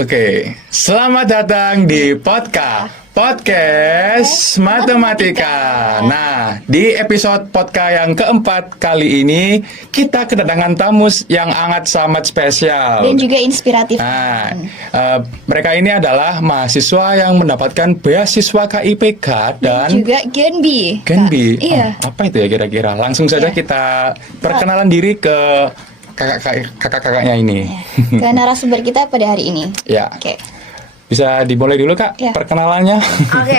Oke, selamat datang di podcast Matematika. Nah, di episode podcast yang keempat kali ini kita kedatangan tamu yang sangat spesial dan juga inspiratif. Nah, mereka ini adalah mahasiswa yang mendapatkan beasiswa KIPK dan juga Genbi. Genbi. Iya. Apa itu ya kira-kira? Langsung saja kita perkenalan diri ke kakak-kakaknya ini. Ke narasumber kita pada hari ini. Ya. Oke. Bisa dimulai dulu Kak Ya. perkenalannya. Oke,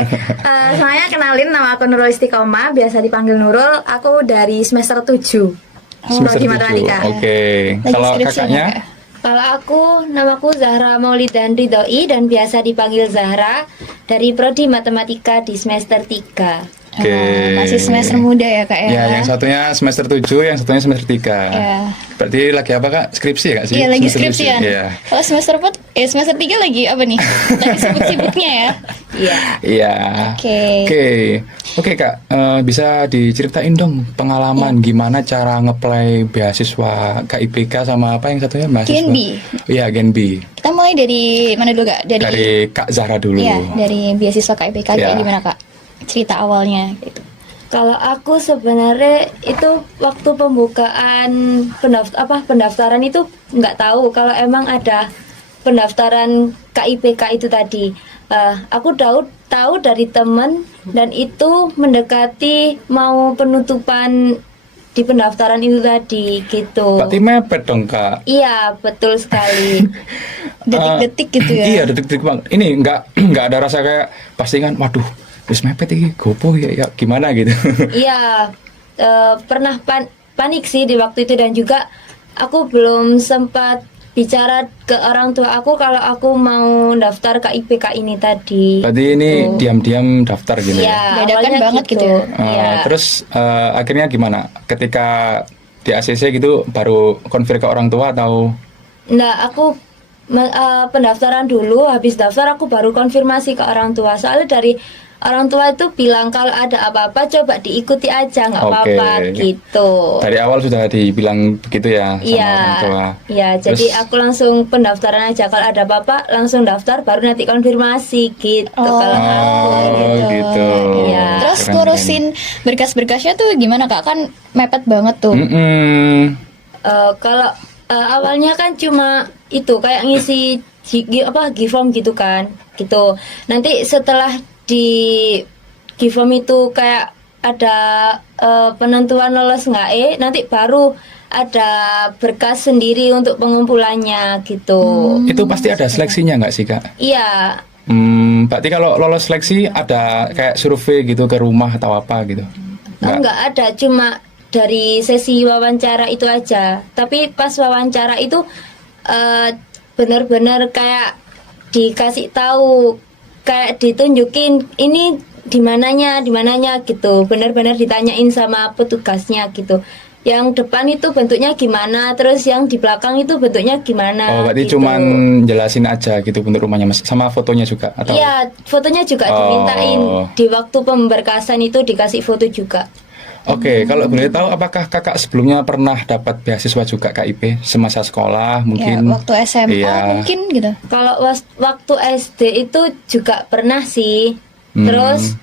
semuanya kenalin, nama aku Nurul Istiqomah, biasa dipanggil Nurul. Aku dari semester 7 Semester Prodi 7. Matematika. Oke. Lagi Kalau skripsinya, kakaknya? Kak? Kalau aku, namaku Zahra Maulidan Ridhoi dan biasa dipanggil Zahra, dari Prodi Matematika di semester 3. Oke. Masih semester muda ya Kak ya? Ya, yang satunya semester 7, yang satunya semester 3. Ya. Berarti lagi apa Kak? Skripsi ya Kak sih? Iya, lagi Semester tujuh. skripsian. Iya. Kalau semester 4, semester 3 lagi apa nih? Lagi sibuk-sibuknya ya? Iya. Iya. Oke. Oke Kak, bisa diceritain dong pengalaman gimana cara ngeplay beasiswa KIPK sama apa yang satunya mahasiswa? Genbi. Iya, Genbi. Kita mulai dari mana dulu Kak? Dari Kak Zahra dulu. Iya, dari beasiswa KIPK Ya. kayak gimana Kak? Cerita awalnya gitu. Kalau aku sebenarnya itu waktu pembukaan pendaftaran itu nggak tahu kalau emang ada pendaftaran KIPK itu tadi. Aku tahu dari temen dan itu mendekati mau penutupan di pendaftaran itu tadi gitu. Berarti mepet dong Kak. Iya, betul sekali. Detik-detik gitu ya? Iya, detik-detik bang. Ini nggak ada rasa kayak pastikan, waduh, wis mepet ini gopo ya gimana gitu. Iya, pernah panik sih di waktu itu dan juga aku belum sempat bicara ke orang tua aku kalau aku mau daftar KIPK ini tadi. Berarti ini Gitu. diam-diam daftar gitu ya. Iya, Dadakan awalnya banget gitu ya? Iya. Terus akhirnya gimana? Ketika di ACC gitu baru konfir ke orang tua atau? Nah, aku pendaftaran dulu, habis daftar aku baru konfirmasi ke orang tua. Soalnya dari orang tua itu bilang kalau ada apa-apa coba diikuti aja, nggak Oke. apa-apa gitu. Dari awal sudah dibilang begitu ya sama Iya, orang tua. iya. Terus- Jadi aku langsung pendaftaran aja. Kalau ada apa-apa langsung daftar, baru nanti konfirmasi gitu. Kalau aku gitu. Iya. Terus Keren, ngurusin berkas-berkasnya tuh gimana Kak? Kan mepet banget tuh. Mm-mm. Kalau awalnya kan cuma itu kayak ngisi G-form gitu kan, gitu. Nanti setelah di G-form itu kayak ada penentuan lolos nggak nanti baru ada berkas sendiri untuk pengumpulannya gitu. Itu pasti ada seleksinya nggak sih Kak? Iya. Berarti kalau lolos seleksi ada kayak survei gitu ke rumah atau apa gitu? Enggak ada, cuma dari sesi wawancara itu aja. Tapi pas wawancara itu benar-benar kayak dikasih tahu, kayak ditunjukin ini di mananya gitu. Benar-benar ditanyain sama petugasnya gitu. Yang depan itu bentuknya gimana, terus yang di belakang itu bentuknya gimana. Oh, berarti gitu. cuman jelasin aja gitu bentuk rumahnya Mas, sama fotonya juga atau? Iya, fotonya juga Oh. dimintain. Di waktu pemberkasan itu dikasih foto juga. Oke, kalau boleh tahu apakah kakak sebelumnya pernah dapat beasiswa juga KIP semasa sekolah Ya, mungkin? waktu SMA Iya. mungkin gitu. Kalau waktu SD itu juga pernah sih. Terus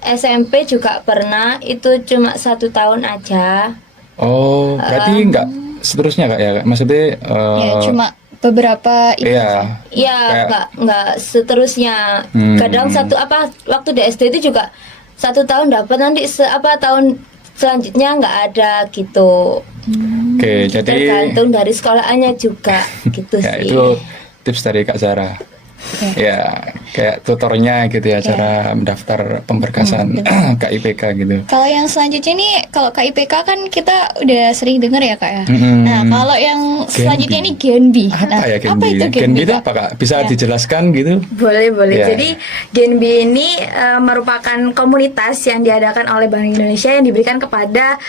SMP juga pernah. Itu cuma 1 tahun aja. Oh, berarti nggak seterusnya Kak ya? Maksudnya Ya, cuma beberapa ini. iya. Iya, Kayak- nggak seterusnya. Kadang waktu di SD itu juga 1 tahun dapat, nanti tahun selanjutnya nggak ada gitu. Oke, jadi Tergantung dari sekolahannya juga gitu ya sih. itu tips dari Kak Zara. Ya, kayak tutornya gitu ya, cara mendaftar pemberkasan KIPK gitu. Kalau yang selanjutnya ini, kalau KIPK kan kita udah sering dengar ya Kak ya. Mm-mm. Nah, kalau yang selanjutnya ini Genbi. Apa Nah, ya Genbi? Apa itu Genbi? Genbi itu Kak? apa Kak? Bisa dijelaskan gitu? Boleh. Iya. Jadi Genbi ini merupakan komunitas yang diadakan oleh Bank Indonesia yang diberikan kepada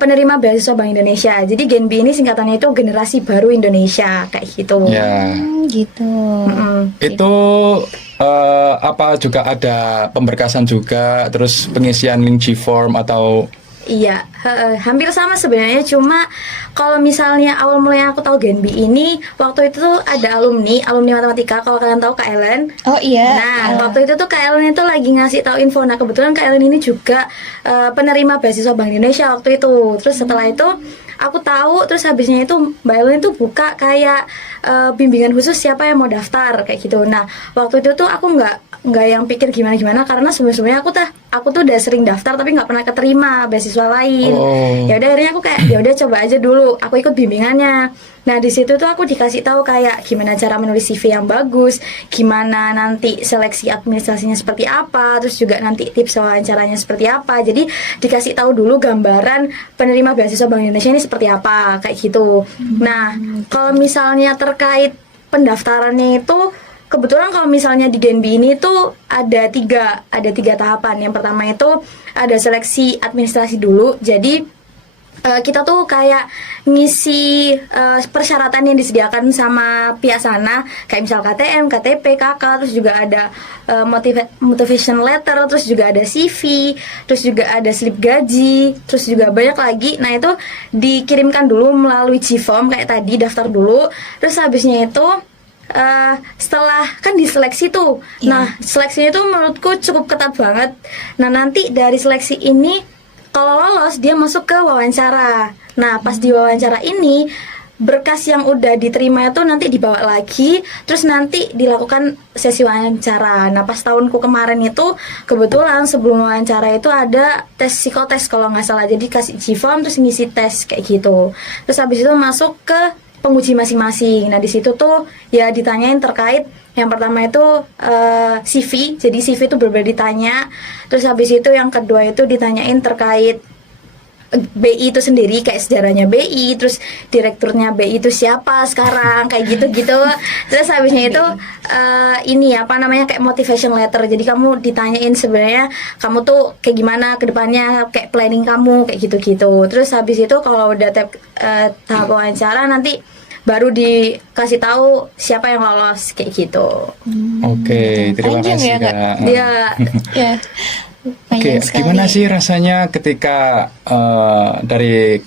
penerima beasiswa Bank Indonesia. Jadi Genbi ini singkatannya itu Generasi Baru Indonesia kayak gitu. Ya. Gitu. Mm-mm. Itu apa juga ada pemberkasan juga, terus pengisian link G-form atau Iya, hampir sama sebenarnya. Cuma kalau misalnya awal mulanya aku tahu Genbi ini, waktu itu tuh ada alumni matematika. Kalau kalian tahu Kak Ellen. Oh iya. Nah, waktu itu tuh Kak Ellen itu lagi ngasih tahu info. Nah, kebetulan Kak Ellen ini juga penerima beasiswa Bank Indonesia waktu itu. Terus setelah itu aku tahu, terus habisnya itu Mbak Ellen itu buka kayak bimbingan khusus siapa yang mau daftar kayak gitu. Nah, waktu itu tuh aku nggak yang pikir gimana karena sebenarnya aku tuh udah sering daftar tapi nggak pernah keterima beasiswa lain. Oh. Ya udah akhirnya aku kayak ya udah coba aja dulu, aku ikut bimbingannya. Nah, di situ tuh aku dikasih tahu kayak gimana cara menulis CV yang bagus, gimana nanti seleksi administrasinya seperti apa, terus juga nanti tips wawancaranya seperti apa. Jadi dikasih tahu dulu gambaran penerima beasiswa Bank Indonesia ini seperti apa kayak gitu. Nah, kalau misalnya terkait pendaftarannya itu, kebetulan kalau misalnya di Genbi ini tuh ada tiga tahapan. Yang pertama itu ada seleksi administrasi dulu. Jadi kita tuh kayak ngisi persyaratan yang disediakan sama pihak sana, kayak misal KTM, KTP, KK, terus juga ada motivation letter, terus juga ada CV, terus juga ada slip gaji, terus juga banyak lagi. Nah, itu dikirimkan dulu melalui Gform kayak tadi, daftar dulu. Terus habisnya itu setelah kan diseleksi tuh. Nah, seleksinya itu menurutku cukup ketat banget. Nah, nanti dari seleksi ini kalau lolos dia masuk ke wawancara. Nah, pas di wawancara ini berkas yang udah diterima itu nanti dibawa lagi, terus nanti dilakukan sesi wawancara. Nah, pas tahunku kemarin itu kebetulan sebelum wawancara itu ada tes psikotes kalau nggak salah. Jadi kasih Gform terus ngisi tes kayak gitu. Terus habis itu masuk ke penguji masing-masing. Nah, di situ tuh ya ditanyain terkait yang pertama itu CV. Jadi CV itu berbeda ditanya. Terus habis itu yang kedua itu ditanyain terkait BI itu sendiri, kayak sejarahnya BI, terus direkturnya BI itu siapa sekarang, kayak gitu-gitu. Terus habisnya itu ini apa namanya kayak motivation letter. Jadi kamu ditanyain sebenarnya kamu tuh kayak gimana ke depannya, kayak planning kamu kayak gitu-gitu. Terus habis itu kalau udah tahap wawancara nanti baru dikasih tahu siapa yang lolos kayak gitu. Oke, terima Panjang kasih ya, Kak? Kak. Dia Ya. Oke, Panjang sekali. gimana sih rasanya ketika dari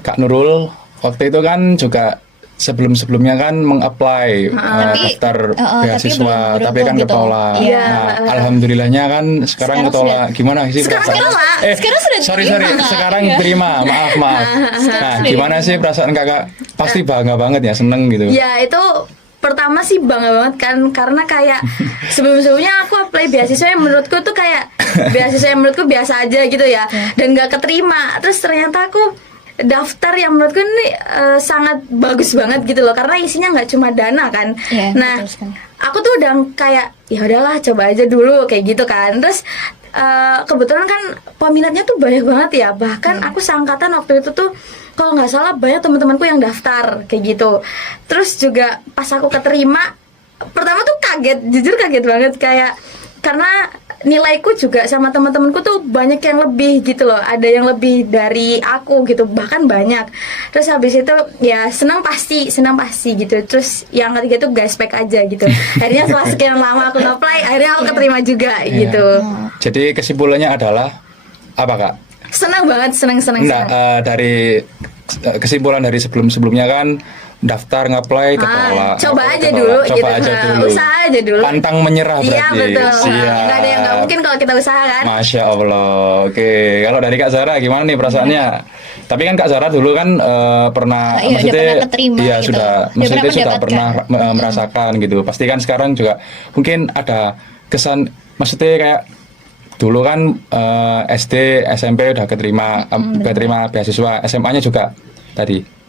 Kak Nurul waktu itu kan juga sebelum-sebelumnya kan meng-apply daftar tapi beasiswa, belum tapi kan gitu. ketolak. Iya. Nah, alhamdulillahnya kan sekarang ketolak. Gimana sih Sekarang perasaan? ketolak. Sekarang sudah sorry, diterima, Kak. sekarang Iya. terima. Maaf. Nah, gimana sih perasaan Kakak? Pasti bangga banget ya, seneng gitu. ya itu pertama sih bangga banget kan, karena kayak sebelum-sebelumnya aku apply beasiswa yang menurutku tuh kayak beasiswa yang menurutku biasa aja gitu ya, dan gak keterima. Terus ternyata aku daftar yang menurutku ini sangat bagus banget gitu loh, karena isinya nggak cuma dana kan. Iya, Nah, betul sekali. aku tuh udah kayak ya udahlah coba aja dulu kayak gitu kan. Terus kebetulan kan peminatnya tuh banyak banget ya, bahkan aku seangkatan waktu itu tuh kalau nggak salah banyak teman-temanku yang daftar kayak gitu. Terus juga pas aku keterima, pertama tuh kaget, jujur kaget banget kayak karena nilaiku juga sama teman-temanku tuh banyak yang lebih gitu loh, ada yang lebih dari aku gitu, bahkan banyak. Terus habis itu ya senang pasti gitu. Terus yang ketiga tuh gaspek aja gitu. Akhirnya setelah sekian lama aku apply, akhirnya aku keterima juga gitu. Jadi kesimpulannya adalah apa, Kak? Senang banget, senang. Enggak, dari kesimpulan dari sebelumnya kan daftar ngapply ketolak. Coba aja Ketolak. dulu Coba gitu. aja Nah, dulu. usaha aja dulu. Pantang menyerah berarti. Iya betul. Siap. Nggak ada yang nggak mungkin kalau kita usaha kan. Masya Allah. Oke, kalau dari Kak Zara gimana nih perasaannya? Tapi kan Kak Zara dulu kan pernah, Iya, udah maksudnya pernah keterima iya gitu. sudah, Udah maksudnya pernah sudah mendapatkan. pernah merasakan gitu. Pasti kan sekarang juga mungkin ada kesan, maksudnya kayak dulu kan SD, SMP udah keterima beasiswa, SMA-nya juga tadi.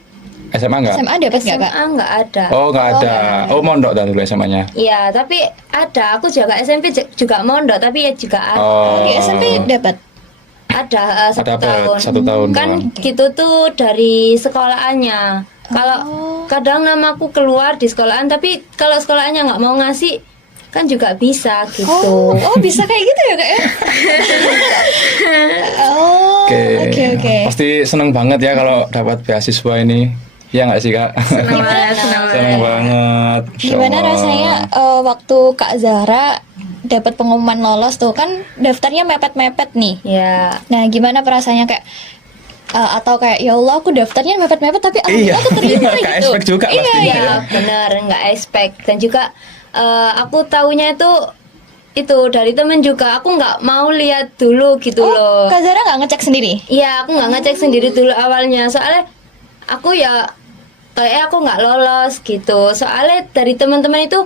SMA enggak? SMA dapat nggak, Kak? SMA nggak ada. Oh nggak ada. Oh mondok dah dulu SMA-nya. Iya, tapi ada. Aku juga SMP juga mondok, tapi ya juga ada. Oh. Di SMP dapat. Ada satu Dapat, tahun. 1 tahun Kan doang. gitu tuh dari sekolahannya. Kalau kadang namaku keluar di sekolahan, tapi kalau sekolahannya nggak mau ngasih, kan juga bisa gitu. Oh, bisa kayak gitu ya, Kak ya? Oh, oke. Pasti seneng banget ya kalau dapat beasiswa ini. Iya nggak sih, Kak? Senang banget. Seneng banget. Masya Gimana Allah. rasanya waktu Kak Zara dapat pengumuman lolos tuh kan daftarnya mepet-mepet nih. Ya. Nah, gimana perasaannya kayak atau kayak ya Allah aku daftarnya mepet-mepet tapi Iya. alhamdulillah keterima Nggak gitu. expect juga Iya, pastinya iya. Ya benar, nggak expect. Dan juga aku taunya itu dari temen juga, aku nggak mau lihat dulu gitu Oh, loh. Kak Zara nggak ngecek sendiri? Iya, aku nggak ngecek sendiri dulu awalnya, soalnya aku ya kayak aku nggak lolos gitu. Soalnya dari teman-teman itu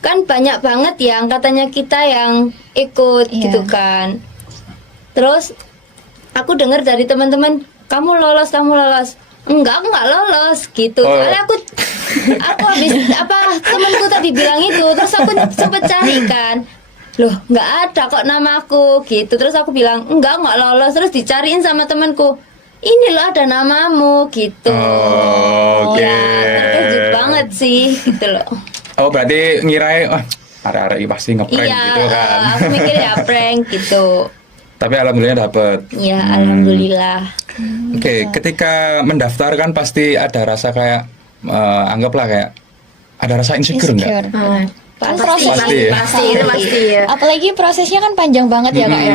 kan banyak banget yang katanya kita yang ikut Iya. gitu kan. Terus aku dengar dari teman-teman, kamu lolos. Enggak, aku nggak lolos gitu. Oh. Soalnya aku habis temanku tadi bilang itu, terus aku sempet cari kan. Loh, nggak ada kok namaku gitu. Terus aku bilang, enggak, nggak lolos. Terus dicariin sama temanku, ini loh ada namamu gitu. Oh, oke. Ya, terkejut banget sih gitu loh. Oh, berarti ngirain arek-arek ini pasti ngeprank Iya, gitu kan. aku mikir ya prank gitu. Tapi alhamdulillah dapet. Ya, alhamdulillah. Oke, ketika mendaftar kan pasti ada rasa kayak anggaplah kayak ada rasa insecure enggak? Kan Pasti, prosesnya Pasti itu ya? pasti ya. apalagi prosesnya kan panjang banget ya Kak ya.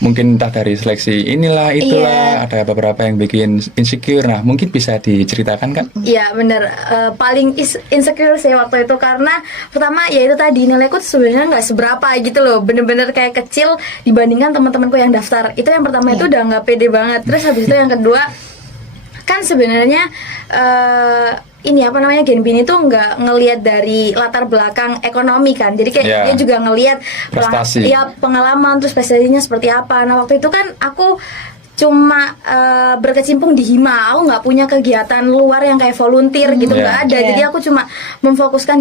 Mungkin entah dari seleksi inilah itulah, Iya. ada beberapa yang bikin insecure. Nah, mungkin bisa diceritakan kan? Iya bener. Paling insecure sih waktu itu karena pertama ya itu tadi nilaiku tuh sebenarnya nggak seberapa gitu loh, bener-bener kayak kecil dibandingkan teman-temanku yang daftar. Itu yang pertama itu udah nggak pede banget. Terus habis itu yang kedua kan sebenarnya ini apa namanya Genbin itu nggak ngelihat dari latar belakang ekonomi kan, jadi kayak Iya. dia juga ngelihat Prestasi. ya pengalaman terus prestasinya seperti apa. Nah waktu itu kan aku cuma berkecimpung di Hima, aku nggak punya kegiatan luar yang kayak volunteer gitu, Iya. nggak ada. Iya. Jadi aku cuma memfokuskan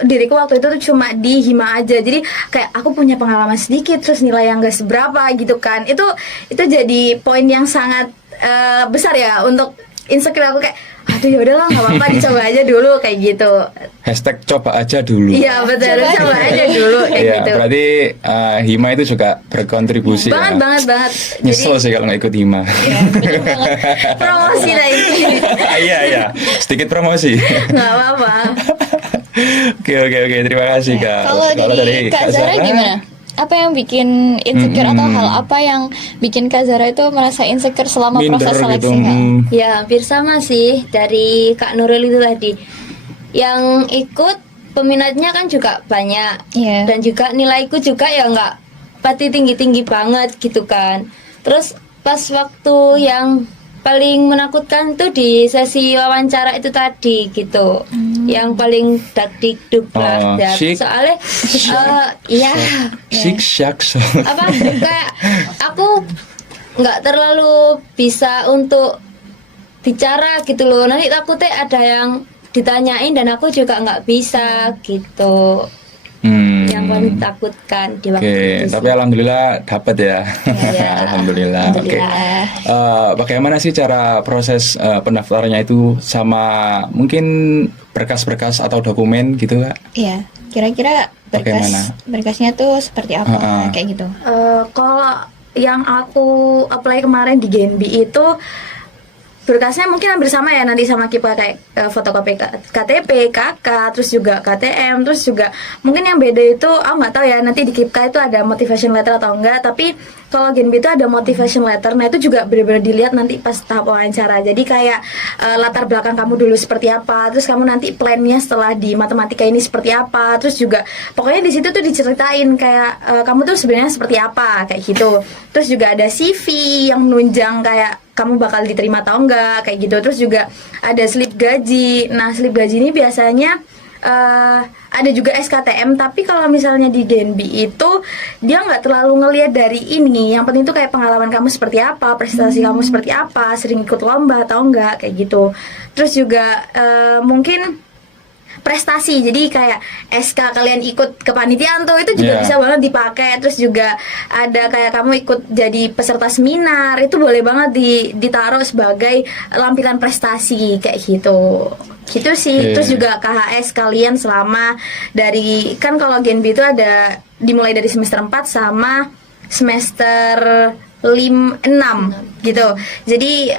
diriku waktu itu tuh cuma di Hima aja. Jadi kayak aku punya pengalaman sedikit terus nilai yang gak seberapa gitu kan. Itu jadi poin yang sangat besar ya untuk insecure aku, kayak aduh ya udahlah nggak apa-apa dicoba aja dulu kayak gitu. Hashtag coba aja dulu. Iya betul, coba aja dulu kayak Iya, gitu. berarti Hima itu juga berkontribusi ya. banget. Nyesel sih kalau nggak ikut Hima. Bener banget. Promosi lah ini. Iya, sedikit promosi. Nggak apa-apa. Oke, terima kasih Kak. Kalau dari Kak Zara gimana? Apa yang bikin insecure atau hal apa yang bikin Kak Zara itu merasa insecure selama Minder proses gitu. seleksi Kak? Ya, hampir sama sih dari Kak Nuril itu tadi. Yang ikut peminatnya kan juga banyak. Iya. Dan juga nilaiku juga ya nggak pati tinggi-tinggi banget gitu kan. Terus pas waktu yang paling menakutkan tuh di sesi wawancara itu tadi gitu. Yang paling dakdikduk Oh, lah. Ya, syik. soalnya iya. Siksyak. Apa kayak aku nggak terlalu bisa untuk bicara gitu loh, nanti takutnya ada yang ditanyain dan aku juga nggak bisa gitu. Yang paling takutkan di waktu Oke, itu tapi sih. alhamdulillah dapat ya. Iya. Alhamdulillah. Oke. Bagaimana sih cara proses pendaftarannya itu, sama mungkin berkas-berkas atau dokumen gitu Kak? Iya, kira-kira Bagaimana? berkasnya tuh seperti apa kayak gitu? Kalau yang aku apply kemarin di Genbi itu berkasnya mungkin hampir sama ya nanti sama kita, kayak fotokopi KTP, KK, terus juga KTM, terus juga mungkin yang beda itu aku nggak tahu ya nanti di KIPKA itu ada motivation letter atau enggak, tapi kalau Genbi itu ada motivation letter. Nah itu juga benar-benar dilihat nanti pas tahap wawancara. Jadi kayak latar belakang kamu dulu seperti apa, terus kamu nanti plannya setelah di matematika ini seperti apa, terus juga pokoknya di situ tuh diceritain kayak kamu tuh sebenarnya seperti apa kayak gitu. Terus juga ada CV yang menunjang kayak kamu bakal diterima atau enggak kayak gitu. Terus juga ada slip gaji. Nah slip gaji ini biasanya ada juga SKTM, tapi kalau misalnya di Genbi itu dia nggak terlalu ngelihat dari ini. Yang penting tuh kayak pengalaman kamu seperti apa, prestasi kamu seperti apa, sering ikut lomba atau enggak kayak gitu. Terus juga mungkin prestasi, jadi kayak SK kalian ikut kepanitiaan tuh itu juga Iya. bisa banget dipakai. Terus juga ada kayak kamu ikut jadi peserta seminar, itu boleh banget ditaruh sebagai lampiran prestasi kayak gitu sih. Oke. Terus juga KHS kalian selama dari, kan kalau Genbi itu ada dimulai dari semester 4 sama semester 6 gitu. Jadi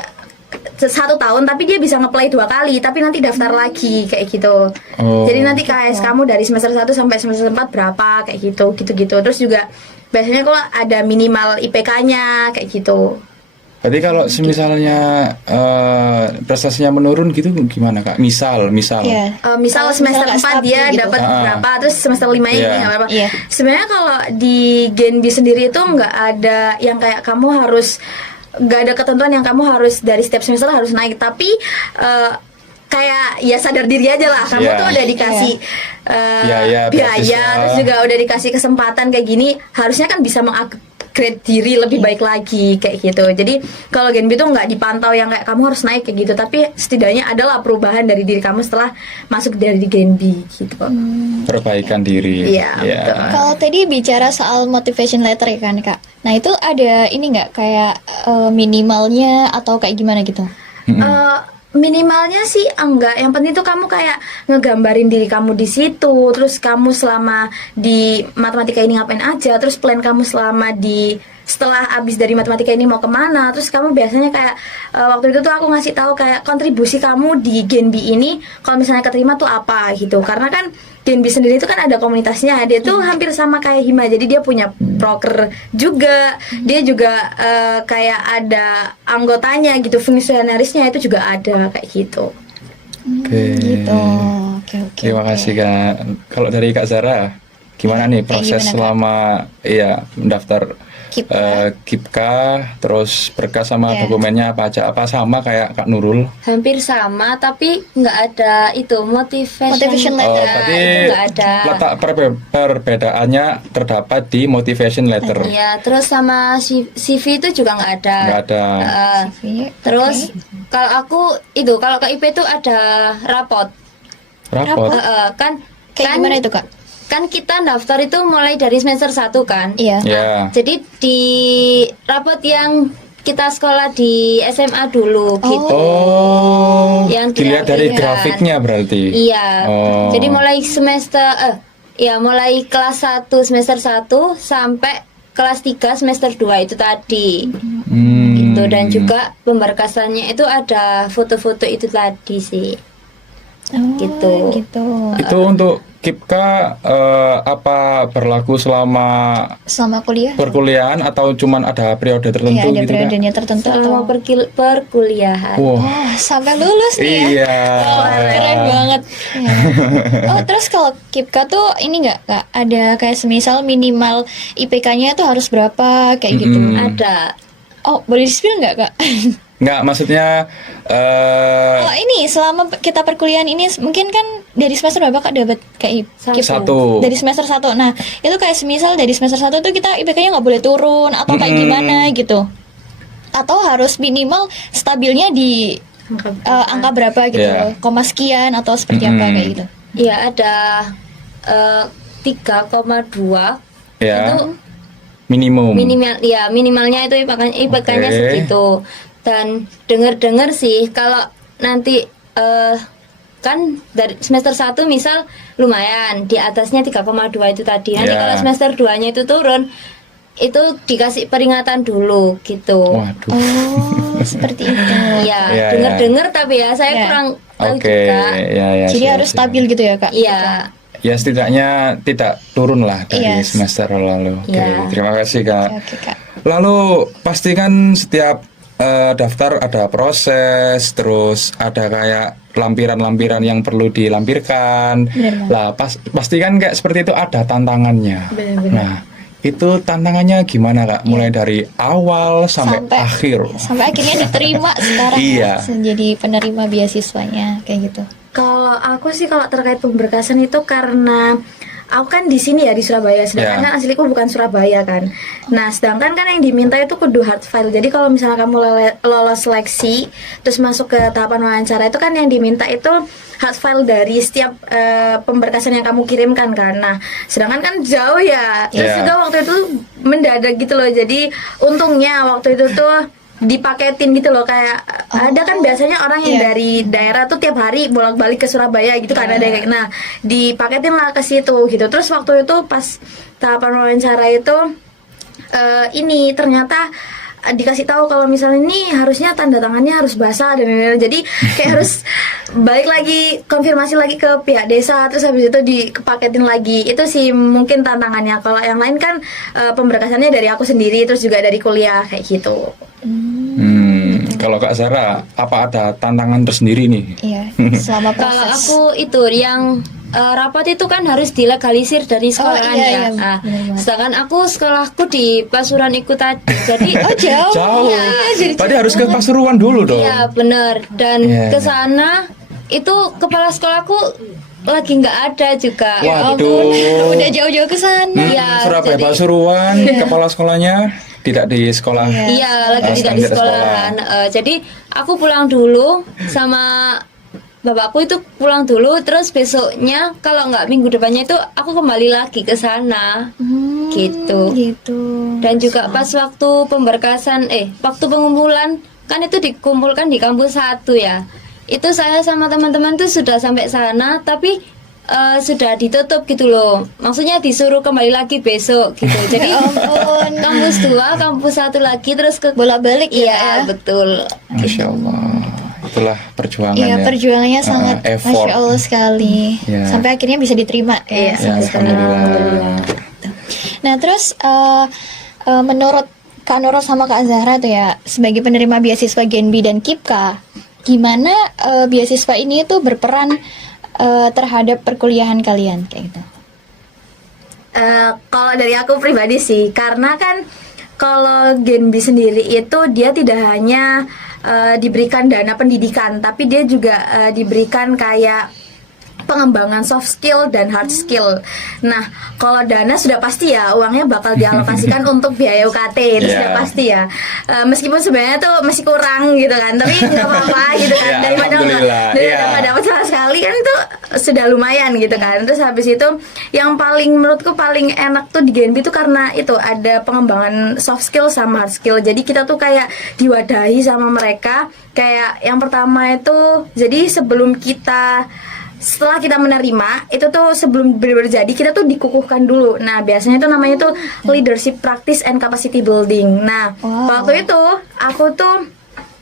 1 tahun tapi dia bisa ngeplay 2 kali tapi nanti daftar lagi kayak gitu. Oh. Jadi nanti KS kamu dari semester 1 sampai semester 4 berapa kayak gitu gitu. Terus juga biasanya kalau ada minimal IPK-nya kayak gitu. Berarti kalau misalnya prestasinya menurun gitu gimana Kak? Misal. Iya. Misal Kalau semester nggak 4 stabil dia gitu. dapat Ah. berapa, terus semester 5 ini Iya. nggak apa-apa. Iya. Sebenarnya kalau di Gen B sendiri itu nggak ada yang kayak kamu harus, nggak ada ketentuan yang kamu harus dari setiap semester harus naik, tapi kayak ya sadar diri aja lah, kamu Iya. tuh udah dikasih Biaya, biaya, beasiswa. terus juga udah dikasih kesempatan kayak gini, harusnya kan bisa mengupgrade diri lebih baik lagi kayak gitu. Jadi kalau Gen B tuh nggak dipantau yang kayak kamu harus naik kayak gitu, tapi setidaknya adalah perubahan dari diri kamu setelah masuk dari Gen B gitu. Perbaikan diri. Iya, betul. Kalau tadi bicara soal motivation letter ya kan Kak. Nah itu ada ini nggak kayak minimalnya atau kayak gimana gitu? Minimalnya sih enggak, yang penting tuh kamu kayak ngegambarin diri kamu di situ, terus kamu selama di matematika ini ngapain aja, terus plan kamu selama di setelah abis dari matematika ini mau kemana, terus kamu biasanya kayak waktu itu tuh aku ngasih tahu kayak kontribusi kamu di Gen B ini kalau misalnya keterima tuh apa gitu, karena kan Gen B sendiri itu kan ada komunitasnya, dia tuh hampir sama kayak Hima, jadi dia punya proker juga, dia juga kayak ada anggotanya gitu, fungsionarisnya itu juga ada kayak gitu. Oke. Gitu. Oke. Terima kasih Kak. Kalau dari Kak Zara, gimana nih proses gimana, Kak? selama mendaftar Kipka. Kipka, terus berkas sama Iya. dokumennya apa aja? Apa sama kayak Kak Nurul? Hampir sama, tapi nggak ada itu Motivation letter. Oh, Nah, berarti itu nggak ada. letak perbedaannya terdapat di motivation letter. Ya, terus sama CV itu juga nggak ada. Nggak ada. Eh, terus kalau aku itu kalau ke IP itu ada rapot. Rapot. Kan Kayak gimana itu Kak? kan kita daftar itu mulai dari semester 1 kan. Iya. Ya. Jadi di rapot yang kita sekolah di SMA dulu gitu. Oh. Yang Dilihat dari dirapikan. grafiknya berarti. Iya. Oh. Jadi mulai mulai kelas 1 semester 1 sampai kelas 3 semester 2 itu tadi. Gitu, dan juga pemberkasannya itu ada foto-foto itu tadi sih. Oh, Gitu. gitu. Itu untuk Kipka apa berlaku selama Selama kuliah? perkuliahan atau cuman ada periode tertentu Iya, ada gitu Kak? periodenya tertentu Selama atau perkuliahan. Wah. Oh, sampai lulus nih ya? Iya. Oh, keren banget. Ya. Oh, terus kalau Kipka tuh ini nggak Kak? Ada kayak semisal minimal IPK-nya tuh harus berapa kayak gitu? Ada. Oh, boleh di-spill nggak Kak? Nggak, maksudnya Oh, ini selama kita perkuliahan ini mungkin kan dari semester berapa Kak dapat kayak Kipka? Satu. Dari semester 1. Nah, itu kayak semisal dari semester 1 tuh kita IPK-nya nggak boleh turun atau kayak gimana gitu. Atau harus minimal stabilnya di angka berapa gitu, Iya. koma sekian atau seperti apa kayak gitu. Iya, ada 3,2 ya itu minimum. minimalnya itu IPK-nya Oke. segitu. Dan dengar-dengar sih kalau nanti kan dari semester 1 misal lumayan di atasnya 3,2 itu tadi. Nanti Ya. kalau semester 2-nya itu turun itu dikasih peringatan dulu gitu. Waduh. Oh, seperti itu. Iya, Ya, dengar-dengar tapi ya saya Ya. kurang tahu Oke, juga. ya. Jadi siap, harus siap. stabil gitu ya Kak. Iya. Ya setidaknya tidak turun lah dari Yes. semester lalu. Oke, Ya. terima kasih Kak. Oke Kak. Lalu pastikan setiap daftar ada proses, terus ada kayak lampiran-lampiran yang perlu dilampirkan. Benar banget. Lah pastikan kayak seperti itu ada tantangannya. Nah, itu tantangannya gimana Kak? Mulai dari awal sampai akhir. Sampai akhirnya diterima sekarang Iya. ya, jadi penerima beasiswanya kayak gitu. Kalau aku sih kalau terkait pemberkasan itu karena aku kan di sini ya di Surabaya, sedangkan Ya. kan asliku bukan Surabaya kan. Nah, sedangkan kan yang diminta itu kudu hard file. Jadi kalau misalnya kamu lolos seleksi terus masuk ke tahapan wawancara itu kan yang diminta itu hard file dari setiap pemberkasan yang kamu kirimkan kan. Nah, sedangkan kan jauh ya. Terus Ya. juga waktu itu mendadak gitu loh. Jadi untungnya waktu itu tuh dipaketin gitu loh, kayak ada kan biasanya orang yang Iya. dari daerah tuh tiap hari bolak-balik ke Surabaya gitu kan, ada kayak nah dipaketin lah ke situ gitu. Terus waktu itu pas tahapan wawancara itu ini ternyata dikasih tahu kalau misalnya ini harusnya tanda tangannya harus basah dan lain-lain. Jadi kayak harus balik lagi konfirmasi lagi ke pihak desa, terus habis itu dikepaketin lagi. Itu sih mungkin tantangannya. Kalau yang lain kan pemberkasannya dari aku sendiri, terus juga dari kuliah kayak gitu. Kalau Kak Zara, apa ada tantangan tersendiri nih? Iya, selama proses. Kalau aku itu yang rapat itu kan harus dilegalisir dari sekolah iya, kan iya, ya. benar banget. Sedangkan aku sekolahku di Pasuruan itu tadi. Jadi Jauh. Jauh. Jadi Tadi harus ke Pasuruan dulu dong. iya benar. Dan Iya. ke sana itu kepala sekolahku lagi nggak ada juga. Waduh. Udah jauh-jauh ke sana. Iya, Surabaya jadi- Pasuruan, kepala sekolahnya tidak di sekolah. Iya, lagi tidak di standar sekolahan. Jadi aku pulang dulu sama bapakku itu pulang dulu, terus besoknya kalau nggak minggu depannya itu aku kembali lagi ke sana. Gitu. Gitu. Dan juga pas waktu pemberkasan, waktu pengumpulan kan itu dikumpulkan di kampus 1 ya. Itu saya sama teman-teman tuh sudah sampai sana, tapi sudah ditutup gitu loh. Maksudnya disuruh kembali lagi besok gitu. Jadi ampun. kampus 2, kampus 1 lagi terus ke Bolak-balik ya. iya betul. Masya Allah. Itulah perjuangan Iya, ya. perjuangannya sangat effort. Masya Allah sekali. Iya. Sampai akhirnya bisa diterima. Iya. Ya, alhamdulillah. Nah, terus menurut Kak Nurul sama Kak Zahra tuh ya, sebagai penerima beasiswa Genbi dan KIPKA, gimana beasiswa ini tuh berperan terhadap perkuliahan kalian kayak gitu? Kalau dari aku pribadi sih, karena kan kalau Genbi sendiri itu dia tidak hanya diberikan dana pendidikan, tapi dia juga diberikan kayak pengembangan soft skill dan hard skill. Nah, kalau dana sudah pasti ya uangnya bakal dialokasikan untuk biaya UKT, itu Yeah. sudah pasti ya. Meskipun sebenarnya tuh masih kurang gitu kan, tapi nggak apa-apa gitu kan. Yeah, Daripada alhamdulillah. Yeah. nggak dapat sama sekali kan itu sudah lumayan gitu kan. Terus habis itu yang paling menurutku paling enak tuh di Genbi tuh karena itu ada pengembangan soft skill sama hard skill. Jadi kita tuh kayak diwadahi sama mereka. Kayak yang pertama itu, jadi setelah kita menerima itu tuh sebelum benar-benar jadi kita tuh dikukuhkan dulu. Nah biasanya itu namanya tuh leadership practice and capacity building. Nah Wow. waktu itu aku tuh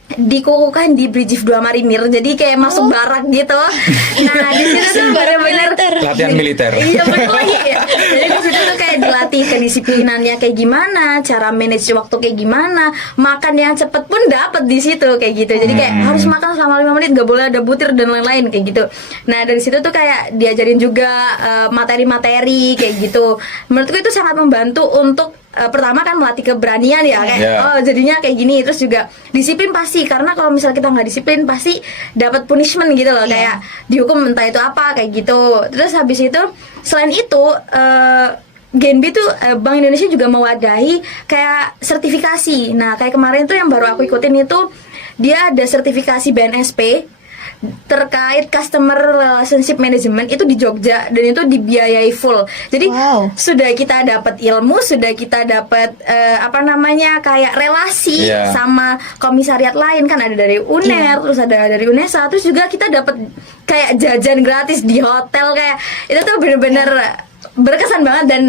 dikukuhkan di Brigif 2 Marinir, jadi kayak masuk barak gitu. Nah di situ tuh benar-benar Latihan militer. Iya betul lagi ya. Jadi di situ tuh kayak dilatih kedisiplinannya kayak gimana, cara manage waktu kayak gimana, makan yang cepet pun dapat di situ kayak gitu. Jadi kayak harus makan selama 5 menit, gak boleh ada butir dan lain-lain kayak gitu. Nah dari situ tuh kayak diajarin juga materi-materi kayak gitu. Menurutku itu sangat membantu untuk pertama kan melatih keberanian ya kayak Yeah. oh jadinya kayak gini, terus juga disiplin pasti, karena kalau misalnya kita nggak disiplin pasti dapat punishment gitu loh, kayak dihukum entah itu apa kayak gitu. Terus habis itu selain itu Genbi tuh Bank Indonesia juga mewadahi kayak sertifikasi. Nah kayak kemarin tuh yang baru aku ikutin itu dia ada sertifikasi BNSP terkait customer relationship management itu di Jogja, dan itu dibiayai full. Jadi Wow. sudah kita dapat ilmu, sudah kita dapat kayak relasi Iya. sama komisariat lain kan, ada dari UNER, terus ada dari UNESA, terus juga kita dapat kayak jajan gratis di hotel, kayak itu tuh bener-bener berkesan banget dan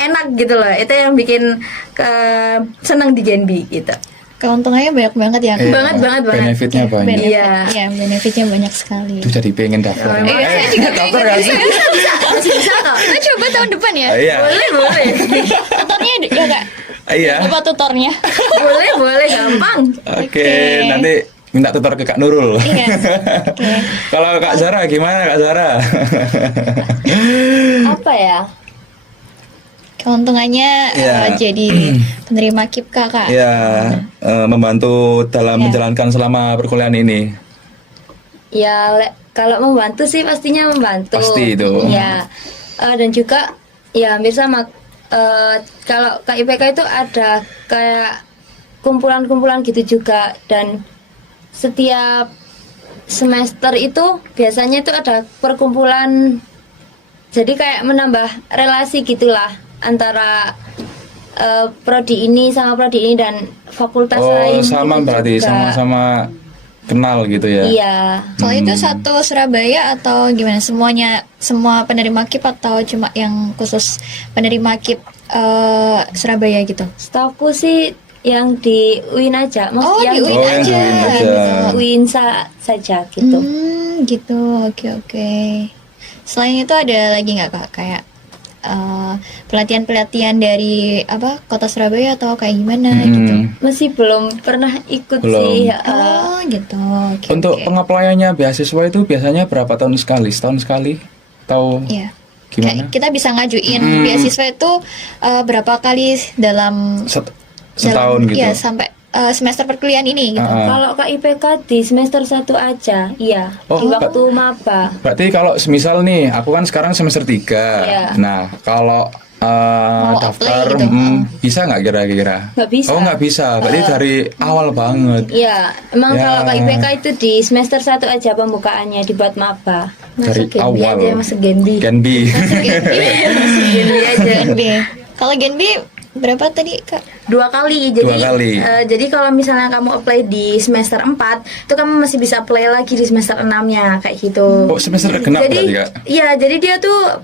enak gitu loh. Itu yang bikin senang di Genbi gitu. Keuntungannya banyak banget ya. Iya. Banget. Benefitnya banyak. Benefit, Iya. iya, benefitnya banyak sekali. Itu jadi pengen daftar. Saya juga Daftar nggak sih? Bisa kok. Kita coba tahun depan ya. Iya. Boleh. Tutornya ya Kak? Iya. Apa tutornya? boleh gampang. Oke, nanti minta tutor ke Kak Nurul. Iya. Oke. Kalau Kak Zara gimana Kak Zara? Apa ya? Keuntungannya Iya. jadi penerima KIPKA Kak. Ya, membantu dalam Iya. menjalankan selama perkuliahan ini. Ya, kalau membantu sih pastinya membantu. Pasti itu. Ya, dan juga ya hampir sama. Kalau KIPK itu ada kayak kumpulan-kumpulan gitu juga, dan setiap semester itu biasanya itu ada perkumpulan. Jadi kayak menambah relasi gitulah antara prodi ini sama prodi ini dan fakultas lain. Sama gitu berarti juga. sama-sama kenal gitu ya. Iya. Kalau itu satu Surabaya atau gimana? Semua penerima KIP atau cuma yang khusus penerima KIP Surabaya gitu? Setahuku sih yang di UIN aja, Oh, yang di UIN Oh, yang di aja. UIN aja. UIN saja gitu. Gitu. Oke. Selain itu ada lagi nggak Kak kayak pelatihan-pelatihan dari apa Kota Surabaya atau kayak gimana gitu? Masih belum pernah ikut Belum. sih. Oh, gitu. Oke, Untuk oke. pengaplayannya beasiswa itu biasanya berapa tahun sekali? Setahun sekali? Tahu Iya. gimana? Kayak kita bisa ngajuin beasiswa itu berapa kali dalam Setahun gitu. Iya, sampai semester perkuliahan ini gitu. Kalau KIPK di semester 1 aja, iya. Oh, Di waktu maba. Berarti kalau semisal nih, aku kan sekarang semester 3. Iya. Nah, kalau Mau daftar apply gitu. bisa nggak kira-kira? Nggak bisa. Oh, nggak bisa. Berarti dari awal banget. Iya, emang Ya. kalau KIPK itu di semester 1 aja pembukaannya dibuat maba. Dari Masuk Genbi awal. aja, masuk Genbi. Genbi. Genbi aja. Gen B. Kalau Gen B berapa tadi Kak? 2 kali. Jadi Dua kali. jadi kalau misalnya kamu apply di semester 4, itu kamu masih bisa apply lagi di semester 6-nya kayak gitu. Oh, semester genap Jadi berarti, Kak? iya, jadi dia tuh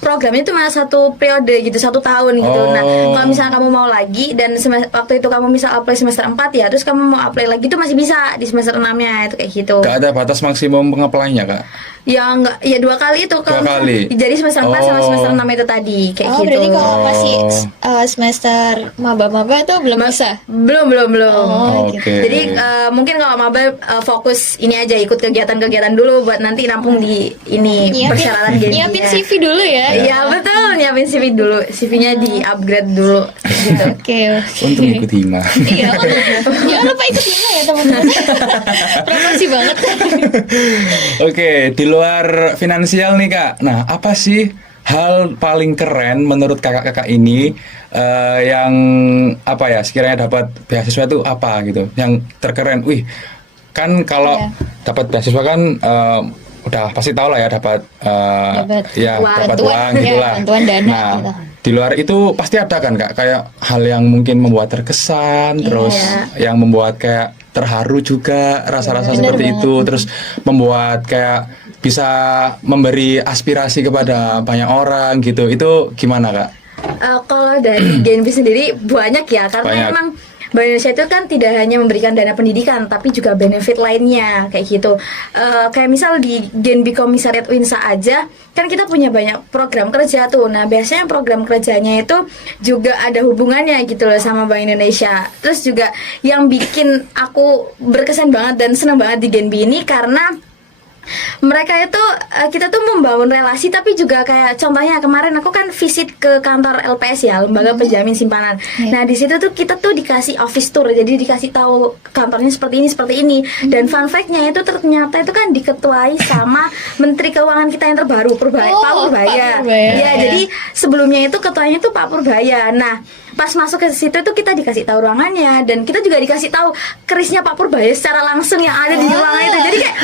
programnya cuma 1 periode gitu, 1 tahun gitu. Nah, Oh. kalau misalnya kamu mau lagi dan waktu itu kamu misal apply semester 4 ya, terus kamu mau apply lagi tuh masih bisa di semester 6-nya itu kayak gitu. Nggak ada batas maksimum pengaplainya, Kak? Ya enggak, ya 2 kali itu kalau 2 kali? jadi semester 4 sama Oh. semester 6 itu tadi kayak Oh, gitu. berarti kalau masih Oh. semester maba-maba itu belum bisa. Belum. Oh, Oke. gitu. Jadi mungkin kalau maba fokus ini aja, ikut kegiatan-kegiatan dulu buat nanti nampung di ini persyaratan Genbi. Nyiapin CV dulu ya. Iya betul, nyiapin CV dulu, CV-nya di upgrade dulu gitu. Oke. Untung ikut hima. Iya, jangan lupa ikut Hima ya teman-teman. Promosi banget. Oke, di luar finansial nih, Kak. Nah, apa sih hal paling keren menurut kakak-kakak ini yang apa ya, sekiranya dapat beasiswa itu apa gitu? Yang terkeren, wih, kan kalau Iya. dapat beasiswa kan udah pasti tahu lah ya dapat Dapat ya uang. dapat Bantuan, uang ya, gitulah. bantuan dana Nah, gitu. di luar itu pasti ada kan, Kak, kayak hal yang mungkin membuat terkesan, terus yang membuat kayak terharu juga, rasa-rasa Bener seperti banget. itu, terus membuat kayak bisa memberi aspirasi kepada banyak orang gitu. Itu gimana, Kak? Kalau dari Genbi sendiri banyak ya, karena Banyak. emang Bank Indonesia itu kan tidak hanya memberikan dana pendidikan, tapi juga benefit lainnya kayak gitu. Kayak misal di Genbi Komisariat Winsa aja, kan kita punya banyak program kerja tuh. Nah, biasanya program kerjanya itu juga ada hubungannya gitu loh sama Bank Indonesia. Terus juga yang bikin aku berkesan banget dan senang banget di Genbi ini karena mereka itu kita tuh membangun relasi, tapi juga kayak contohnya kemarin aku kan visit ke kantor LPS ya, Lembaga Penjamin Simpanan. Nah, di situ tuh kita tuh dikasih office tour, jadi dikasih tahu kantornya seperti ini. Dan fun fact-nya itu ternyata itu kan diketuai sama Menteri Keuangan kita yang terbaru, Pak Purbaya. Pak Purbaya. Ya, jadi sebelumnya itu ketuanya itu Pak Purbaya. Nah, pas masuk ke situ tuh kita dikasih tahu ruangannya, dan kita juga dikasih tahu kerisnya Pak Purbaya secara langsung yang ada di ruangan itu. Jadi kayak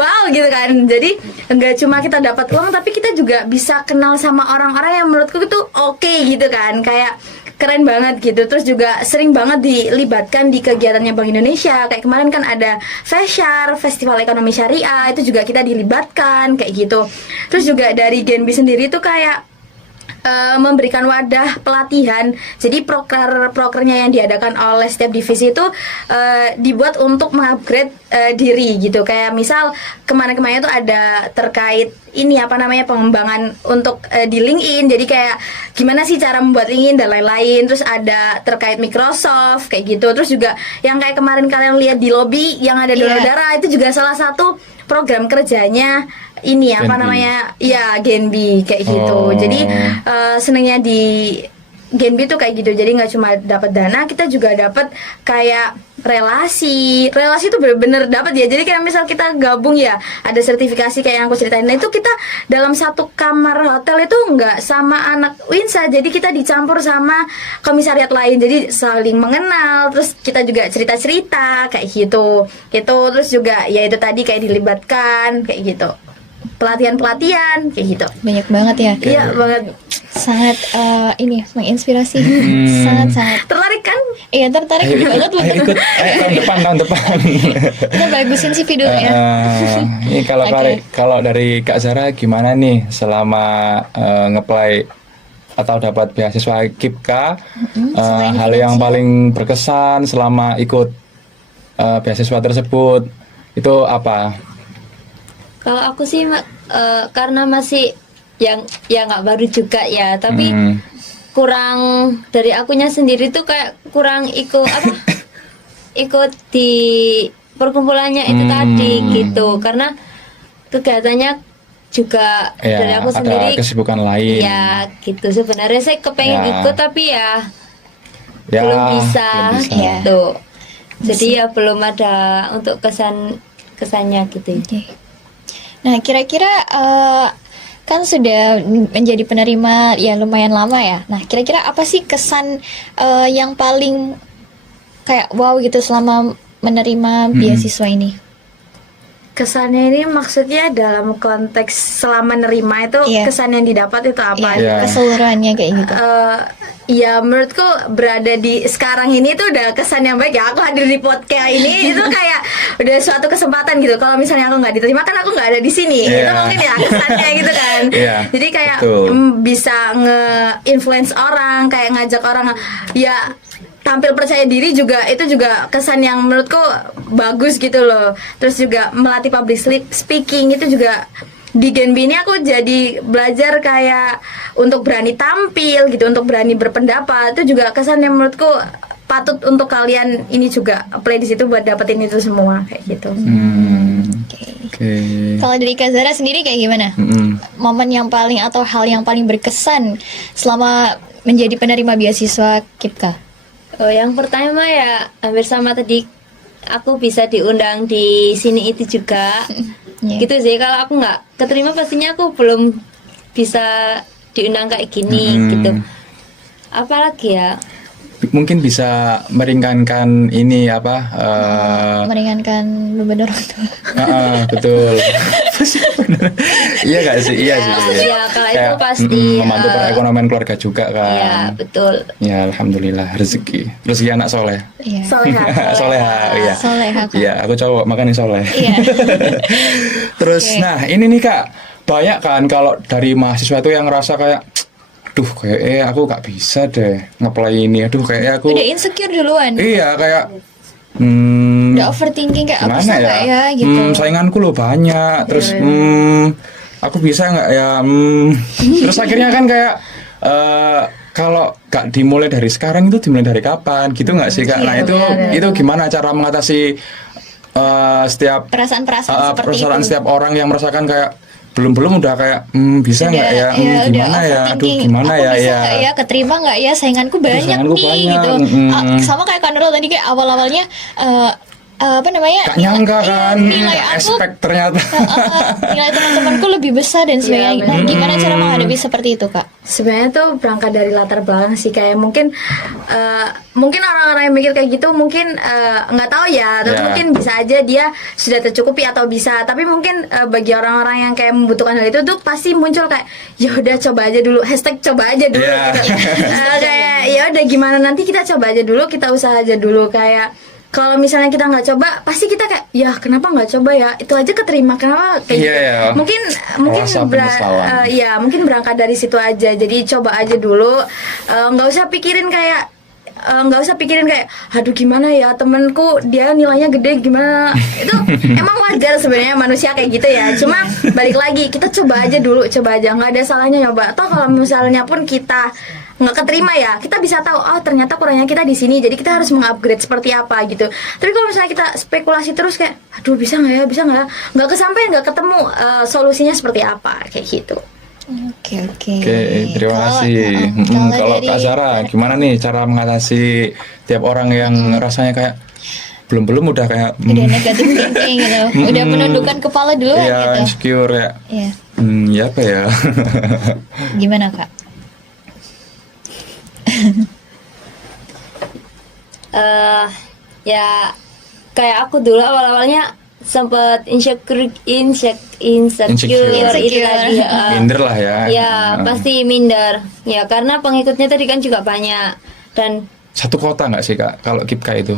wow gitu kan. Jadi enggak cuma kita dapat uang, tapi kita juga bisa kenal sama orang-orang yang menurutku itu oke gitu kan. Kayak keren banget gitu. Terus juga sering banget dilibatkan di kegiatannya Bank Indonesia. Kayak kemarin kan ada FESYAR, Festival Ekonomi Syariah, itu juga kita dilibatkan kayak gitu. Terus juga dari Genbi sendiri tuh kayak memberikan wadah pelatihan. Jadi prokernya yang diadakan oleh setiap divisi itu dibuat untuk mengupgrade diri gitu. Kayak misal kemarin-kemarin itu ada terkait ini apa namanya pengembangan untuk di LinkedIn. Jadi kayak gimana sih cara membuat LinkedIn dan lain-lain. Terus ada terkait Microsoft kayak gitu. Terus juga yang kayak kemarin kalian lihat di lobby yang ada donor-darah, itu juga salah satu program kerjanya ini apa Genbi. namanya ya Genbi kayak gitu. Jadi senangnya di Genbi tuh kayak gitu. Jadi nggak cuma dapat dana, kita juga dapat kayak relasi itu bener-bener dapat ya. Jadi kayak misal kita gabung ya, ada sertifikasi kayak yang aku ceritain. Nah, itu kita dalam satu kamar hotel itu nggak sama anak Winsa, jadi kita dicampur sama komisariat lain, jadi saling mengenal. Terus kita juga cerita-cerita kayak gitu. Terus juga ya itu tadi kayak dilibatkan kayak gitu, pelatihan kayak gitu. Banyak banget ya. Iya banget. Sangat ini menginspirasi. Sangat. Tertarik kan? Iya, tertarik banget loh. Ayo ikut, tahun depan. Kita bagusin CV dulu ya. Ini kalau Oke. kalau dari Kak Zara gimana nih selama ngeplay atau dapat beasiswa KIPKA, selain hal yang paling berkesan selama ikut beasiswa tersebut itu apa? Kalau aku sih karena masih yang ya nggak baru juga ya, tapi kurang dari akunya sendiri tuh kayak kurang ikut apa ikut di perkumpulannya itu tadi gitu, karena kegiatannya juga Ya, dari aku ada sendiri kesibukan lain. ya gitu. Sebenarnya saya kepengen Ya. ikut tapi ya Ya, belum bisa, belum bisa. gitu. Jadi ya belum ada untuk kesannya gitu. Oke. Nah, kira-kira kan sudah menjadi penerima ya lumayan lama ya. Nah, kira-kira apa sih kesan yang paling kayak wow gitu selama menerima beasiswa ini? Kesannya ini maksudnya dalam konteks selama nerima itu Iya. kesan yang didapat itu apa? Iya, Iya. keseluruhannya kayak gitu. Ya menurutku berada di sekarang ini tuh udah kesan yang baik ya. Aku hadir di podcast ini itu kayak udah suatu kesempatan gitu. Kalau misalnya aku nggak diterima kan aku nggak ada di sini. Iya. Itu mungkin ya kesannya gitu kan. Iya, Jadi kayak betul. bisa nge-influence orang, kayak ngajak orang ya tampil percaya diri juga, itu juga kesan yang menurutku bagus gitu loh. Terus juga melatih public speaking itu juga di Genbi ini aku jadi belajar kayak untuk berani tampil gitu, untuk berani berpendapat. Itu juga kesan yang menurutku patut untuk kalian ini juga play di situ buat dapetin itu semua kayak gitu. Oke. Kalau dari Kak Zara sendiri kayak gimana? Momen yang paling atau hal yang paling berkesan selama menjadi penerima beasiswa KIPKA? Oh, yang pertama ya hampir sama tadi, aku bisa diundang di sini itu juga. Iya. Gitu sih. Kalau aku nggak keterima pastinya aku belum bisa diundang kayak gini gitu. Apalagi ya? Mungkin bisa meringankan ini apa? Meringankan beban orang tua. Betul. Iya gak sih? Iya sih. Ya, kalau itu Kayak, pasti, membantu perekonomian keluarga juga Ya kan. betul. Ya alhamdulillah rezeki anak soleh. Iya. Soalnya Soleha, iya. Soleha, Kak. Iya, aku cowok makanya soleh. Iya. Terus, Oke. nah ini nih Kak, banyak kan kalau dari mahasiswa itu yang ngerasa kayak, duh kayak aku gak bisa deh nge-play ini, aduh kayak aku, Udah insecure duluan. iya kayak, Udah overthinking kayak apa gimana sih nggak ya gitu. sainganku lo banyak, terus aku bisa nggak ya, terus akhirnya kan kayak kalau gak dimulai dari sekarang itu dimulai dari kapan gitu nggak sih Kak? Nah itu gimana cara mengatasi setiap Perasaan-perasaan seperti perasaan itu. setiap orang yang merasakan kayak belum udah kayak bisa nggak ya, udah gimana ya, aduh overthinking. gimana Aku ya bisa ya. nggak ya, keterima nggak ya, sainganku banyak sainganku nih banyak, gitu. Sama kayak Kak Nurul tadi, kayak awal-awalnya apa namanya, Gak nyangka kan, nilai aku expect ternyata. nilai teman-temanku lebih besar dan sebagainya. Nah, gimana cara menghadapi seperti itu, Kak? sebenarnya tuh berangkat dari latar belakang sih, kayak mungkin orang-orang yang mikir kayak gitu mungkin nggak tahu ya, tapi Ya. mungkin bisa aja dia sudah tercukupi atau bisa, tapi mungkin bagi orang-orang yang kayak membutuhkan hal itu tuh pasti muncul kayak ya udah coba aja dulu, hashtag coba aja dulu Ya. gitu. Kayak ya udah gimana, nanti kita coba aja dulu, kita usaha aja dulu. Kayak kalau misalnya kita nggak coba, pasti kita kayak ya kenapa nggak coba ya, itu aja keterima, kenapa kayak Iya, gitu. ya. Mungkin Rasa penyesalan. ya mungkin berangkat dari situ aja. Jadi coba aja dulu, nggak usah pikirin kayak aduh gimana ya temenku dia nilainya gede gimana. Itu emang wajar sebenarnya, manusia kayak gitu ya. Cuma balik lagi, kita coba aja dulu, coba aja, nggak ada salahnya nyoba. Atau kalau misalnya pun kita nggak keterima ya, kita bisa tahu oh ternyata kurangnya kita di sini, jadi kita harus mengupgrade seperti apa gitu. Tapi kalau misalnya kita spekulasi terus kayak aduh bisa nggak ya, nggak kesampaian, nggak ketemu solusinya seperti apa kayak gitu. Oke. Oke, terima kasih. Kalau dari Kak Zara, gimana nih cara mengatasi tiap orang yang rasanya kayak belum udah kayak udah negatif thinking gitu, udah menundukkan kepala duluan ya gitu. insecure ya. Iya. Ya apa ya? Gimana, Kak? Ya kayak aku dulu awal-awalnya sempet insecure Insecure. itu tadi. Minder lah ya. Ya pasti minder. Ya karena pengikutnya tadi kan juga banyak, dan Satu kota nggak sih Kak kalau KIPKA itu?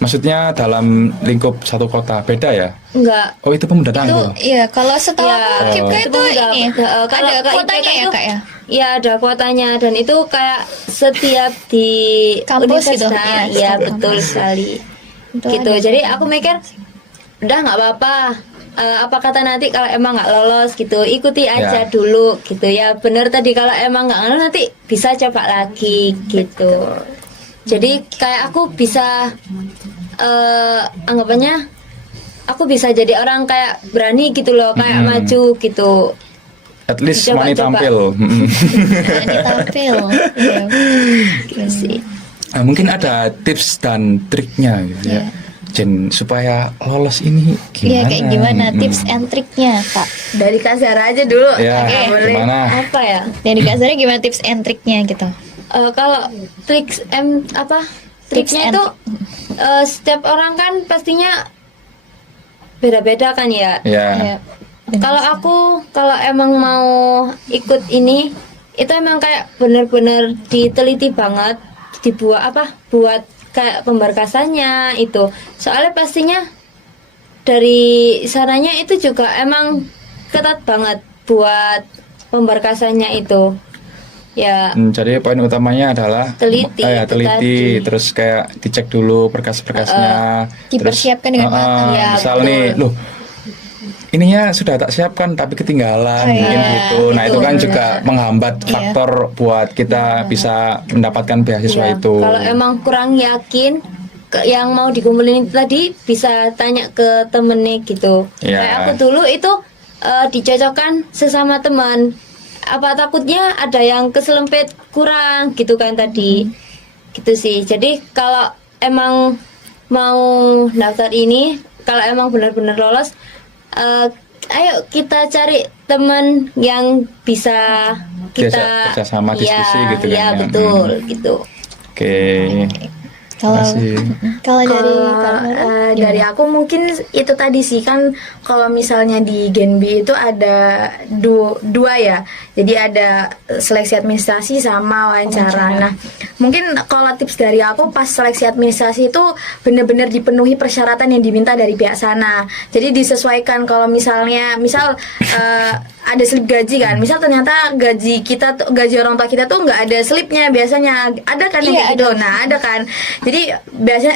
Maksudnya dalam lingkup satu kota beda ya? enggak. Oh itu pemuda Itu tangguh. iya, kalau setahu Ya, aku KIPKA itu itu udah- ini kalau ada KIPKA kuotanya ya, itu- Kak ya? ya ada kuotanya dan itu kayak setiap di Kampus gitu, universitas. ya, Ya, setiap betul kampus. sekali. Itu Gitu. ada. Jadi aku mikir udah nggak apa-apa. Apa kata nanti kalau emang nggak lolos gitu, ikuti aja Ya. dulu gitu ya. Bener tadi kalau emang nggak lolos nanti bisa coba lagi gitu. Jadi kayak aku bisa anggapannya aku bisa jadi orang kayak berani gitu loh, kayak maju gitu. At least Coba, money coba. tampil. Berani tampil. Iya. Gitu sih. Nah, mungkin ada tips dan triknya gitu ya. Iya. Jen supaya lolos ini Iya, gimana? kayak gimana tips and triknya, Kak? Dari Kak Zara aja dulu. Ya, Oke. gimana? Apa ya? Dari Kak Zara gimana tips and triknya gitu? Kalau triks Tips triknya and itu setiap orang kan pastinya beda-beda kan ya. Ya. Iya. Kalau emang mau ikut ini itu emang kayak bener-bener diteliti banget buat kayak pemberkasannya itu. Soalnya pastinya dari sananya itu juga emang ketat banget buat pemberkasannya itu. Ya, Jadi poin utamanya adalah Teliti, itu teliti, tadi. terus kayak dicek dulu berkas-berkasnya, dipersiapkan dengan matang. Ya, misal betul. nih, loh, ininya sudah tak siapkan tapi ketinggalan, Oh, mungkin iya, gitu. Nah itu itu kan benar. juga menghambat Iya. faktor buat kita bisa mendapatkan beasiswa ya, itu. kalau emang kurang yakin yang mau dikumpulin itu tadi bisa tanya ke temennya gitu. Ya. Kayak aku dulu itu dicocokkan sesama teman. Apa takutnya ada yang keselempit kurang gitu kan tadi. Gitu sih. Jadi kalau emang mau daftar ini, kalau emang benar-benar lolos, ayo kita cari teman yang bisa kita kerjasama, diskusi ya, gitu kan ya ya. betul gitu. Oke. Kalau Makasih. kalau dari Kak Kalau Zara, dari aku mungkin itu tadi sih kan, kalau misalnya di Genbi itu ada dua ya, jadi ada seleksi administrasi sama wawancara. Nah mungkin kalau tips dari aku pas seleksi administrasi itu benar-benar dipenuhi persyaratan yang diminta dari pihak sana. Jadi disesuaikan, kalau misal ada slip gaji kan, misal ternyata gaji orang tua kita tuh nggak ada slipnya, biasanya ada kan yang Iya, kayak gitu. ada. Nah ada kan, jadi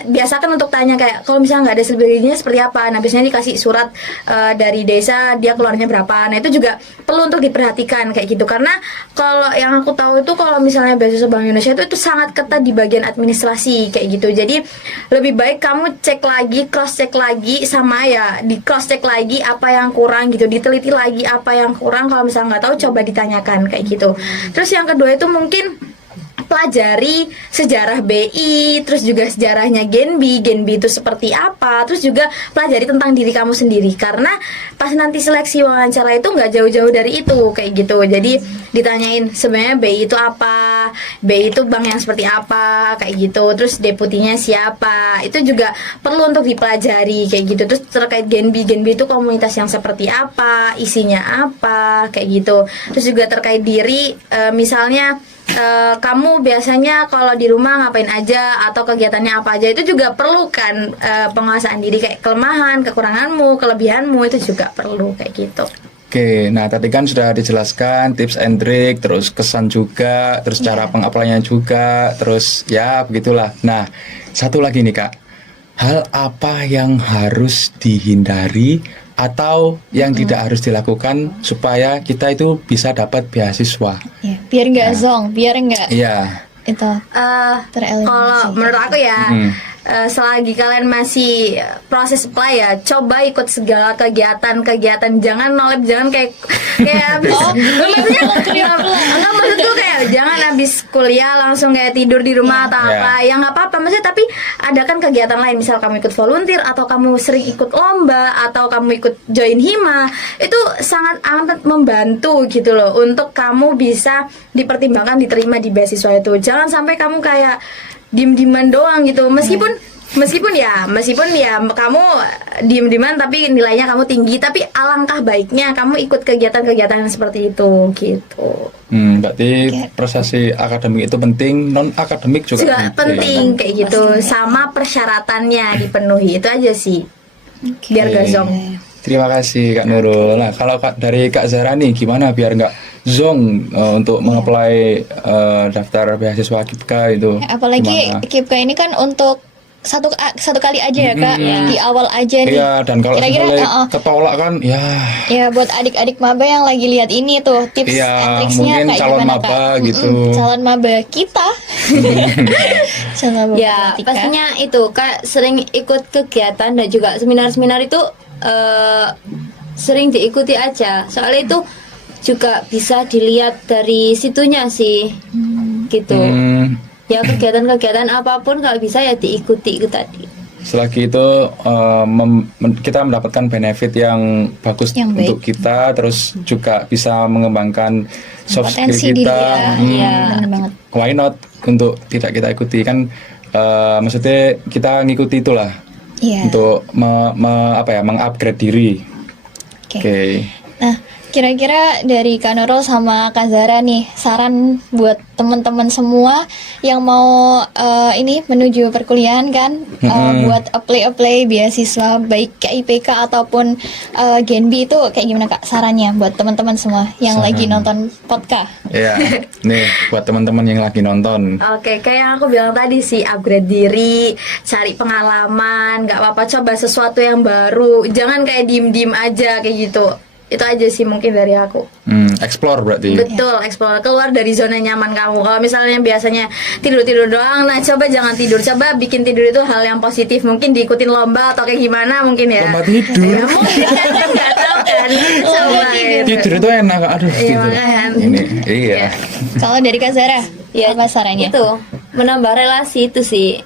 biasakan untuk tanya kayak kalau misalnya nggak ada slip gajinya seperti apa. Nah biasanya dikasih surat dari desa dia keluarnya berapa. Nah itu juga perlu untuk diperhatikan kayak gitu, karena kalau yang aku tahu itu kalau misalnya beasiswa Bank Indonesia itu sangat ketat di bagian administrasi kayak gitu. Jadi lebih baik kamu cek lagi, cross check lagi, sama ya di cross check lagi apa yang kurang gitu, diteliti lagi apa yang kurang. Kalau misalnya nggak tahu coba ditanyakan kayak gitu. Terus yang kedua itu mungkin pelajari sejarah BI, terus juga sejarahnya Genbi itu seperti apa, terus juga pelajari tentang diri kamu sendiri, karena pas nanti seleksi wawancara itu nggak jauh-jauh dari itu kayak gitu. Jadi ditanyain sebenarnya BI itu apa, BI itu bank yang seperti apa kayak gitu, terus deputinya siapa, itu juga perlu untuk dipelajari kayak gitu. Terus terkait Genbi itu komunitas yang seperti apa, isinya apa kayak gitu. Terus juga terkait diri, misalnya kamu biasanya kalau di rumah ngapain aja atau kegiatannya apa aja, itu juga perlu kan penguasaan diri, kayak kelemahan, kekuranganmu, kelebihanmu itu juga perlu kayak gitu. Oke, nah tadi kan sudah dijelaskan tips and trick, terus kesan juga, terus cara pengaplikasiannya juga, terus ya begitulah. Nah, satu lagi nih Kak, hal apa yang harus dihindari atau yang tidak harus dilakukan supaya kita itu bisa dapat beasiswa? ya, biar nggak zong, biar nggak Iya. itu tereliminasi. Kalau menurut aku ya, Hmm. selagi kalian masih proses apply ya, coba ikut segala kegiatan, jangan nolep, jangan kayak habis enggak, maksudku kayak jangan habis kuliah langsung kayak tidur di rumah atau Iya. apa, ya nggak apa-apa maksudnya, tapi ada kan kegiatan lain, misal kamu ikut volunteer atau kamu sering ikut lomba atau kamu ikut join hima, itu sangat amat membantu gitu loh untuk kamu bisa dipertimbangkan diterima di beasiswa itu. Jangan sampai kamu kayak diem-dieman doang gitu, meskipun ya kamu diem-dieman tapi nilainya kamu tinggi, tapi alangkah baiknya kamu ikut kegiatan-kegiatan seperti itu gitu. Berarti prestasi akademik itu penting, non akademik juga penting kayak gitu, sama persyaratannya dipenuhi, itu aja sih biar gak zong. Terima kasih Kak Nurul. Nah, kalau dari Kak Zara nih gimana biar nggak zong untuk mengapply daftar beasiswa KIPKA itu. Apalagi gimana? KIPKA ini kan untuk satu kali aja ya Kak, di awal aja nih. Iya, dan kalau Kira-kira misalnya ketolak kan ya ya buat adik-adik maba yang lagi lihat ini tuh tips Iya, and tricksnya mungkin kayak calon gimana maba Kak? gitu. Calon maba kita. Calon maba Ya, Pratika. pastinya itu Kak sering ikut kegiatan dan juga seminar-seminar itu sering diikuti aja. Soalnya itu juga bisa dilihat dari situnya sih. Gitu. Ya kegiatan-kegiatan apapun kalau bisa ya diikuti itu tadi. selagi itu kita mendapatkan benefit yang bagus Yang baik. untuk kita, terus juga bisa mengembangkan soft skill Potensi diri kita. ya. Iya, benar banget. Why not untuk tidak kita ikuti kan? Maksudnya kita ngikuti itulah Iya. untuk mengupgrade diri. Oke. Oke. Nah, kira-kira dari Kak Nurul sama Kak Zara nih, saran buat teman-teman semua yang mau ini menuju perkuliahan kan, buat apply beasiswa baik KIPK ataupun Genbi itu kayak gimana Kak sarannya buat teman-teman semua yang lagi nonton podcast? Ya, nih buat teman-teman yang lagi nonton. Oke, kayak yang aku bilang tadi sih, upgrade diri, cari pengalaman, nggak apa-apa coba sesuatu yang baru, jangan kayak diem-diem aja kayak gitu. Itu aja sih mungkin dari aku. Explore berarti. Betul, explore, keluar dari zona nyaman kamu. Kalau misalnya biasanya tidur-tidur doang, nah coba jangan tidur, coba bikin tidur itu hal yang positif. Mungkin diikutin lomba atau kayak gimana mungkin ya. Lomba tidur. Ya, mungkin kan nggak tahu kan. Coba gitu. Tidur itu enak, aduh. Iya, tidur. makanya. Ini, iya. Kalau dari Kak Zara, Ya, apa sarannya? Itu menambah relasi itu sih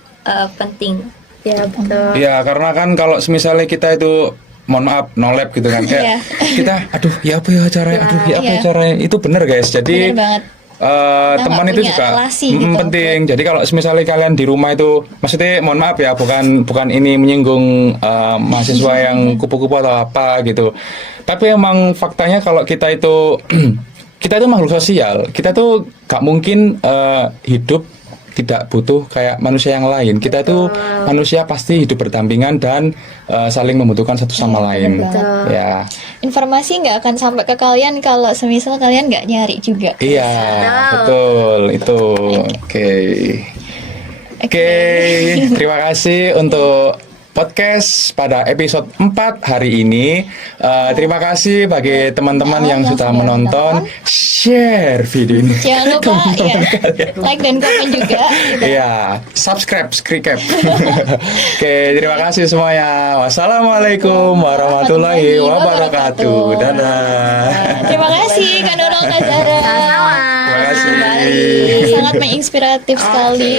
penting. Ya betul. Iya, karena kan kalau misalnya kita itu mohon maaf no lab gitu kan kayak Iya. kita aduh ya apa ya caranya aduh ya apa ya Iya. caranya itu bener guys jadi Bener banget. Kita teman nggak itu punya juga relasi gitu. penting jadi kalau misalnya kalian di rumah itu maksudnya mohon maaf ya bukan ini menyinggung mahasiswa yang kupu-kupu atau apa gitu tapi emang faktanya kalau kita itu kita itu makhluk sosial kita tuh gak mungkin hidup tidak butuh kayak manusia yang lain. Kita tuh manusia pasti hidup berdampingan dan saling membutuhkan satu sama lain. banget. Ya, Informasi nggak akan sampai ke kalian kalau semisal kalian nggak nyari juga. iya, betul itu. Oke, oke. Terima kasih untuk podcast pada episode 4 hari ini. Terima kasih bagi teman-teman yang yang sudah sudah menonton. menonton. Share video ini. Jangan lupa ya like dan komen juga. Gitu. Iya, subscribe, recap. Oke, terima kasih semuanya. Wassalamualaikum warahmatullahi wabarakatuh. Dadah. Terima kasih Kak Nurul, Kak Zara. Terima kasih. Sangat menginspiratif sekali.